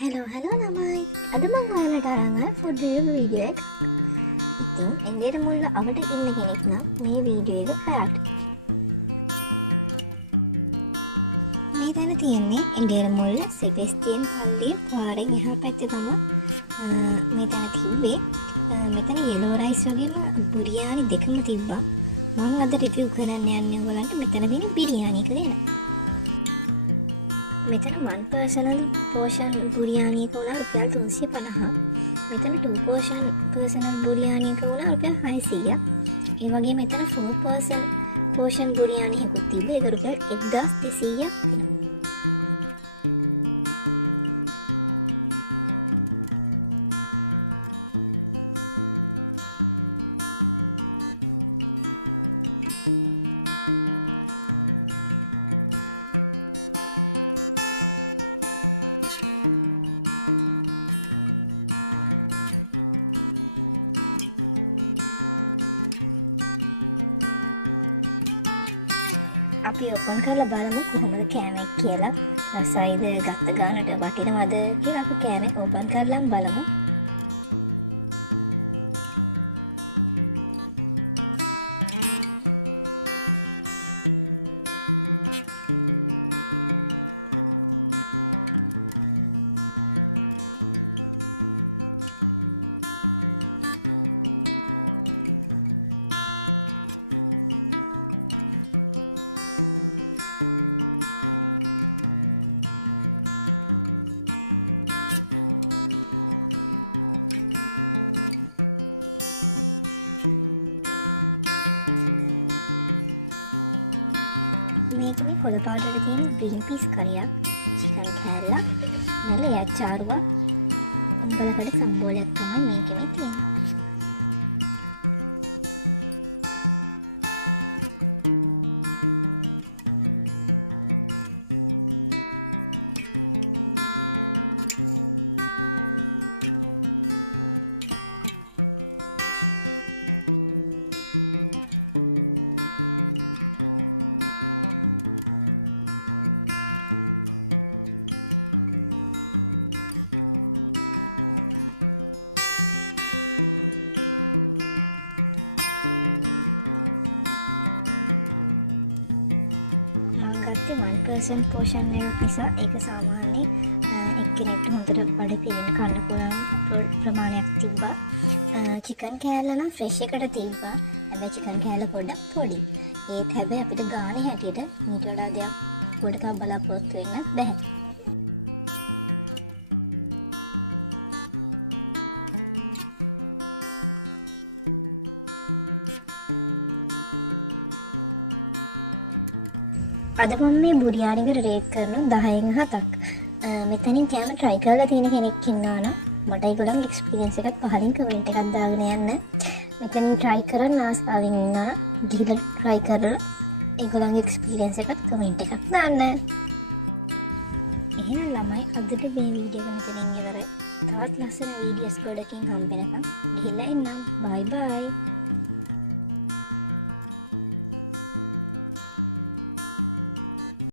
hello ළමයි. අද මම ඔයාලට අරන් ආවේ ෆුඩ් රිවිව් වීඩියෝ එකක්. ඉතින් එන්දේට මුල්ල අපිට ඉන්න කෙනෙක් නම් මේ වීඩියෝ එක ඔයාට. මේ තැන තියෙන්නේ එන්දේට මුල්ල සෙබස්තියන් පල්ලිය පාරෙන් එහා පැත්තේ තමයි මේ තැන තිබ්බේ. මෙතන යෙලෝ රයිස් වගේම බුරියානි දෙකම තිබ්බා. මම අද රිවිව් කරන්න යන්නේ ඔයගලන්ට මෙතන තියෙන බිරියානි එක ගැන. මෙතන 1 personal portion බුරියානි එක වුණා රුපියල් 350. මෙතන 2 portion personal බුරියානි එක වුණා රුපියල් 600. ඒ වගේම මෙතන 4 portion බුරියානි එකකුත් තිබ්බා. ඒක රුපියල් 1200ක් වෙනවා. අපි ඔපන් කරලා බලමු කොහොමද කෑමක් කියලා. රසයිද ගත්ත ගානට වටිනවද කියලා අපි කෑම ඕපන් කරලා බලමු. මේක මේ කොළ පාටට තියෙන ග්‍රීන් පීස් කරියක්, චිකන් කෑල්ලක්, නැල යච්චාරුවක්, උඹලකට සම්බෝලයක් තමයි මේකේ තියෙන්නේ. ගත්තේ 1 person portion එකක් නිසා ඒක සාමාන්‍යයෙන් එක්කෙනෙක්ට හොඳට බඩ පිරෙන කන්න පුළුවන් ප්‍රමාණයක් තිබ්බා. චිකන් කෑල්ල නම් ෆ්‍රෙෂ් එකට තිබ්බා. හැබැයි චිකන් කෑල්ල පොඩ්ඩක් පොඩි. ඒත් හැබැයි අපිට ගානේ හැටියට මීට වඩා දෙයක් පොඩ්ඩක් බලාපොරොත්තු වෙන්න බැහැ. අද මම මේ බුරියානිකට රේට් කරනවා 10න් 7ක්. මෙතනින් කෑම try කරලා තියෙන කෙනෙක් ඉන්නවා නම් මට ඒගොල්ලන්ගේ එක්ස්පීරියන්ස් එකත් පහලින් කමෙන්ට් එකක් දාගෙන යන්න. මෙතනින් try කරන්න ආසාවෙන් ඉන්නවා නම් ගිහලා try කරලා ඒගොල්ලන්ගේ එක්ස්පීරියන්ස් එකත් කමෙන්ට් එකක් දාන්න. එහෙනම් ළමයි අදට මේ වීඩියෝ එක මෙතනින් ඉවරයි. තවත් ලස්සන වීඩියෝස් ගොඩකින් හම්බ වෙනකම් ගිහලා එන්නම්. bye bye.